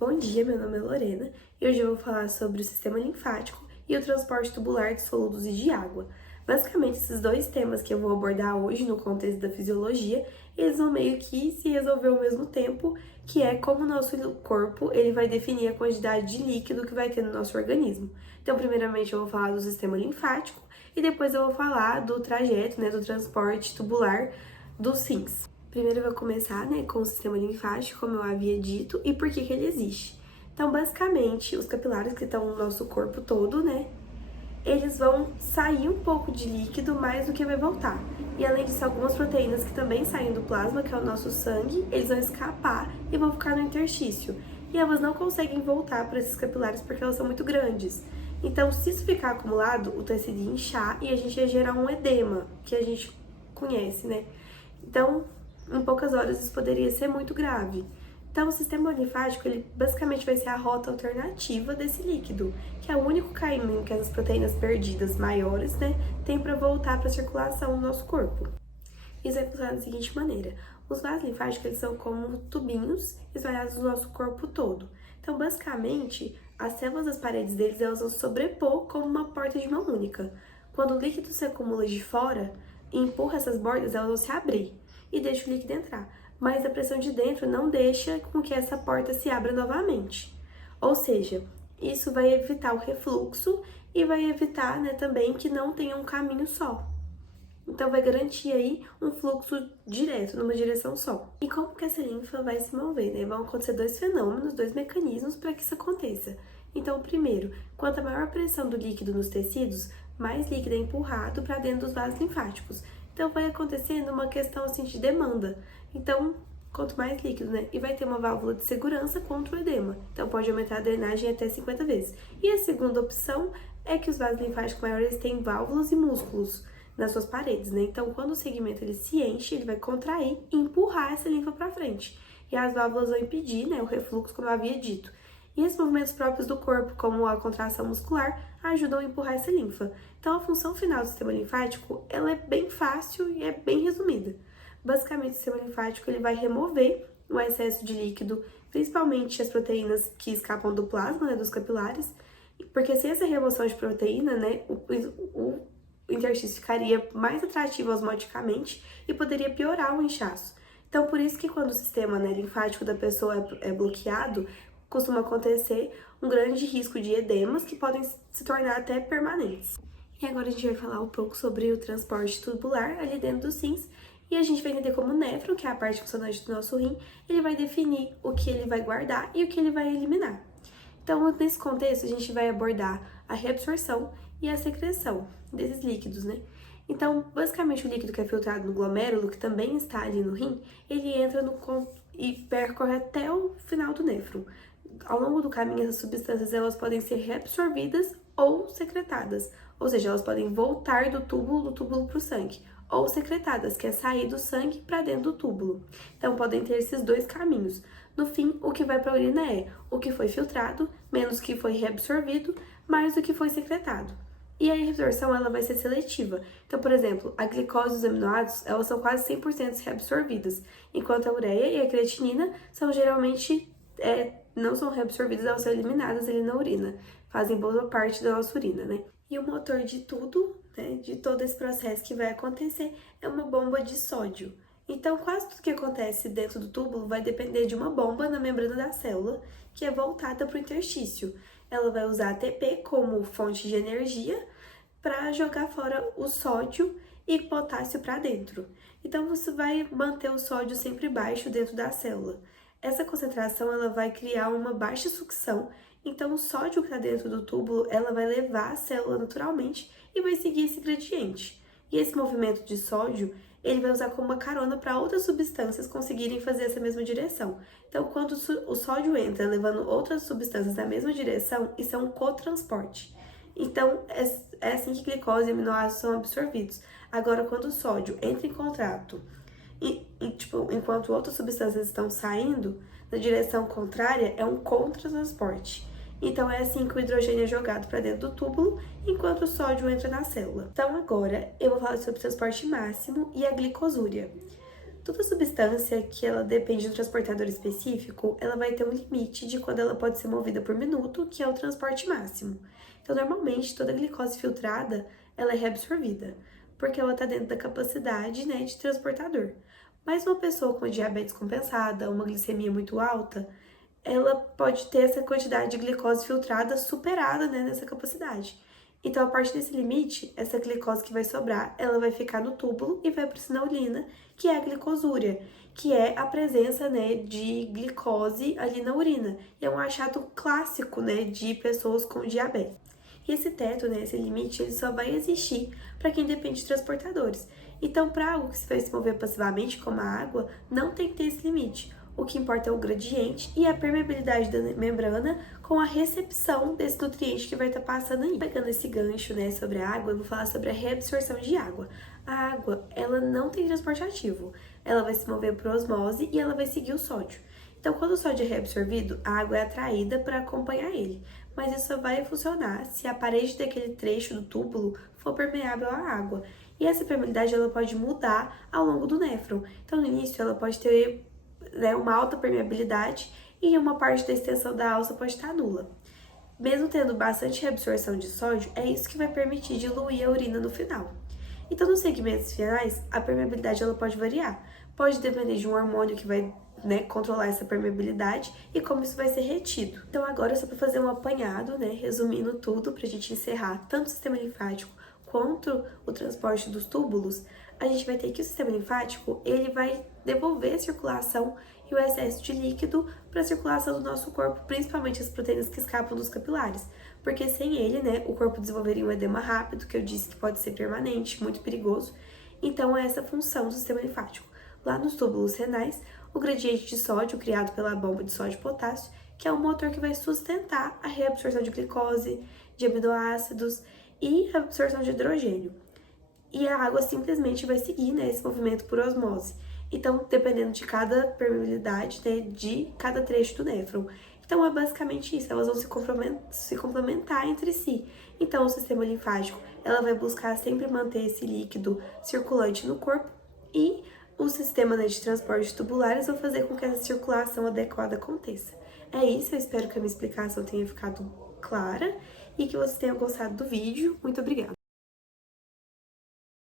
Bom dia, meu nome é Lorena e hoje eu vou falar sobre o sistema linfático e o transporte tubular de soludos e de água. Basicamente, esses dois temas que eu vou abordar hoje no contexto da fisiologia, eles vão meio que se resolver ao mesmo tempo, que é como o nosso corpo ele vai definir a quantidade de líquido que vai ter no nosso organismo. Então, primeiramente, eu vou falar do sistema linfático e depois eu vou falar do trajeto, do transporte tubular dos rins. Primeiro eu vou começar, com o sistema linfático, como eu havia dito, e por que ele existe. Então, basicamente, os capilares que estão no nosso corpo todo, eles vão sair um pouco de líquido mais do que vai voltar. E além disso, algumas proteínas que também saem do plasma, que é o nosso sangue, eles vão escapar e vão ficar no interstício. E elas não conseguem voltar para esses capilares porque elas são muito grandes. Então, se isso ficar acumulado, o tecido ia inchar e a gente ia gerar um edema, que a gente conhece, Então, em poucas horas isso poderia ser muito grave. Então, o sistema linfático, ele basicamente vai ser a rota alternativa desse líquido, que é o único caminho que as proteínas perdidas maiores, tem para voltar para a circulação do nosso corpo. Isso vai funcionar da seguinte maneira: os vasos linfáticos, eles são como tubinhos espalhados no nosso corpo todo. Então, basicamente, as células das paredes deles, elas vão sobrepor como uma porta de mão única. Quando o líquido se acumula de fora e empurra essas bordas, elas vão se abrir e deixa o líquido entrar. Mas a pressão de dentro não deixa com que essa porta se abra novamente. Ou seja, isso vai evitar o refluxo e vai evitar, também que não tenha um caminho só. Então, vai garantir aí um fluxo direto, numa direção só. E como que essa linfa vai se mover, Vão acontecer dois fenômenos, dois mecanismos para que isso aconteça. Então, primeiro, quanto maior a pressão do líquido nos tecidos, mais líquido é empurrado para dentro dos vasos linfáticos. Então, vai acontecendo uma questão assim de demanda. Então, quanto mais líquido, E vai ter uma válvula de segurança contra o edema. Então, pode aumentar a drenagem até 50 vezes. E a segunda opção é que os vasos linfáticos maiores têm válvulas e músculos nas suas paredes, Então, quando o segmento ele se enche, ele vai contrair e empurrar essa linfa para frente. E as válvulas vão impedir, o refluxo, como eu havia dito. E esses movimentos próprios do corpo, como a contração muscular, ajudam a empurrar essa linfa. Então, a função final do sistema linfático, ela é bem fácil e é bem resumida. Basicamente, o sistema linfático ele vai remover o excesso de líquido, principalmente as proteínas que escapam do plasma, dos capilares, porque sem essa remoção de proteína, o interstício ficaria mais atrativo osmoticamente e poderia piorar o inchaço. Então, por isso que quando o sistema linfático da pessoa é bloqueado, costuma acontecer um grande risco de edemas que podem se tornar até permanentes. E agora a gente vai falar um pouco sobre o transporte tubular ali dentro dos rins, e a gente vai entender como o néfron, que é a parte funcionante do nosso rim, ele vai definir o que ele vai guardar e o que ele vai eliminar. Então, nesse contexto, a gente vai abordar a reabsorção e a secreção desses líquidos, Então, basicamente, o líquido que é filtrado no glomérulo, que também está ali no rim, ele entra e percorre até o final do néfron. Ao longo do caminho, essas substâncias elas podem ser reabsorvidas ou secretadas, ou seja, elas podem voltar do túbulo para o sangue, ou secretadas, que é sair do sangue para dentro do túbulo. Então, podem ter esses dois caminhos. No fim, o que vai para a urina é o que foi filtrado, menos o que foi reabsorvido, mais o que foi secretado. E a reabsorção, ela vai ser seletiva. Então, por exemplo, a glicose e os aminoácidos, elas são quase 100% reabsorvidas, enquanto a ureia e a creatinina são geralmente, não são reabsorvidas, elas são eliminadas ali na urina, fazem boa parte da nossa urina, E o motor de tudo, de todo esse processo que vai acontecer, é uma bomba de sódio. Então, quase tudo que acontece dentro do túbulo vai depender de uma bomba na membrana da célula, que é voltada para o interstício. Ela vai usar ATP como fonte de energia para jogar fora o sódio e potássio para dentro. Então, você vai manter o sódio sempre baixo dentro da célula. Essa concentração ela vai criar uma baixa sucção, então o sódio que está dentro do túbulo ela vai levar a célula naturalmente e vai seguir esse gradiente. E esse movimento de sódio ele vai usar como uma carona para outras substâncias conseguirem fazer essa mesma direção. Então, quando o sódio entra levando outras substâncias na mesma direção, isso é um cotransporte. Então, é assim que glicose e aminoácidos são absorvidos. Agora, quando o sódio entra em contato, enquanto outras substâncias estão saindo, na direção contrária, é um contratransporte. Então, é assim que o hidrogênio é jogado para dentro do túbulo, enquanto o sódio entra na célula. Então, agora, eu vou falar sobre o transporte máximo e a glicosúria. Toda substância que ela depende de um transportador específico, ela vai ter um limite de quando ela pode ser movida por minuto, que é o transporte máximo. Então, normalmente, toda glicose filtrada, ela é reabsorvida, porque ela está dentro da capacidade, né, de transportador. Mas uma pessoa com diabetes compensada, uma glicemia muito alta, ela pode ter essa quantidade de glicose filtrada superada, né, nessa capacidade. Então, a partir desse limite, essa glicose que vai sobrar, ela vai ficar no túbulo e vai para a sinalina, que é a glicosúria, que é a presença, né, de glicose ali na urina. E é um achado clássico, né, de pessoas com diabetes. E esse teto, né, esse limite, ele só vai existir para quem depende de transportadores. Então, para algo que vai se mover passivamente, como a água, não tem que ter esse limite. O que importa é o gradiente e a permeabilidade da membrana com a recepção desse nutriente que vai estar passando aí. Pegando esse gancho, né, sobre a água, eu vou falar sobre a reabsorção de água. A água, ela não tem transporte ativo. Ela vai se mover por osmose e ela vai seguir o sódio. Então, quando o sódio é reabsorvido, a água é atraída para acompanhar ele. Mas isso só vai funcionar se a parede daquele trecho do túbulo for permeável à água. E essa permeabilidade ela pode mudar ao longo do néfron. Então, no início, ela pode ter, né, uma alta permeabilidade e uma parte da extensão da alça pode estar nula. Mesmo tendo bastante reabsorção de sódio, é isso que vai permitir diluir a urina no final. Então, nos segmentos finais, a permeabilidade ela pode variar. Pode depender de um hormônio que vai, né, controlar essa permeabilidade e como isso vai ser retido. Então, agora, só para fazer um apanhado, né, resumindo tudo, para a gente encerrar tanto o sistema linfático quanto o transporte dos túbulos, a gente vai ter que o sistema linfático, ele vai devolver a circulação e o excesso de líquido para a circulação do nosso corpo, principalmente as proteínas que escapam dos capilares. Porque sem ele, né, o corpo desenvolveria um edema rápido, que eu disse que pode ser permanente, muito perigoso. Então, é essa função do sistema linfático. Lá nos túbulos renais, o gradiente de sódio criado pela bomba de sódio e potássio, que é o motor que vai sustentar a reabsorção de glicose, de aminoácidos e a absorção de hidrogênio. E a água simplesmente vai seguir, né, esse movimento por osmose. Então, dependendo de cada permeabilidade, né, de cada trecho do néfron. Então, é basicamente isso, elas vão se complementar entre si. Então, o sistema linfático, ela vai buscar sempre manter esse líquido circulante no corpo e o sistema, né, de transporte tubulares vai fazer com que essa circulação adequada aconteça. É isso, eu espero que a minha explicação tenha ficado clara e que vocês tenham gostado do vídeo. Muito obrigada!